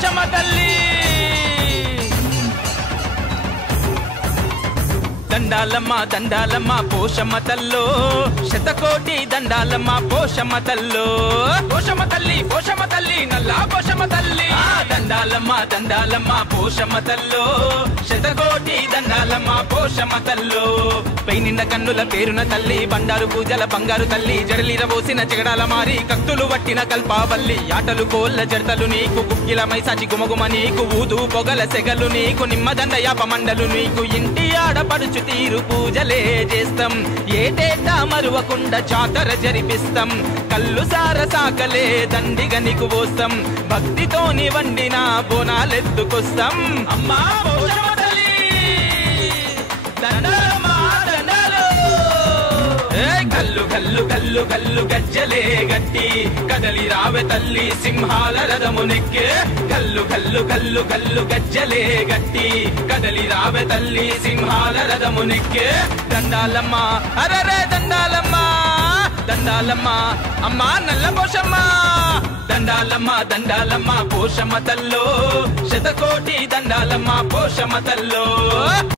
పోషమ్మ తల్లి దండాలమ్మ దండాలమ్మ పోషమ్మ తల్లో శతకోటి దండాలమ్మ పోషమ్మ తల్లో పోషమ్మ తల్లి నల్లా పోషమ్మ తల్లి దండాలమ్మ దండాలమ్మ పోషమ్మ తల్లో శతకోటి దండాలమ్మ పోషమ్మ తల్లో పైనిండ కన్నుల పేరున తల్లి బండారు పూజల బంగారు తల్లి జడలిర పోసిన చెగడాల మారి కత్తులు వట్టిన కల్పావల్లి ఆటలు కోళ్ళ జడతలు నీకు కుక్కిల మైసాచి గుమగుమ నీకు ఊదు పొగల సెగలు నీకు నిమ్మదండ యాప మండలు నీకు ఇంటి ఆడపడుచు తీరు పూజలే చేస్తాం ఏటేటా మరువకుండా జాతర జరిపిస్తాం కళ్ళు సార సాకలే దండిగా నీకు పోస్తాం భక్తితోని వండిన బోనాలెత్తుకొస్తాం అమ్మా పోషమ్మ తల్లి దండాలమ్మ దండాలు గల్లు గల్లు గల్లు గల్లు గజ్జలే గట్టి కదలి రావె తల్లి సింహాల రథము నెక్కే గల్లు గల్లు గల్లు గల్లు గజ్జలే గట్టి కదలి రావె తల్లి సింహాల రథము నెక్కే దండాలమ్మ అరరే దండాలమ్మ దండాలమ్మ అమ్మా నల్ల పోషమ్మ దండాలమ్మ దండాలమ్మ పోషమ్మ తల్లో శతకోటి దండాలమ్మ పోషమ్మ తల్లో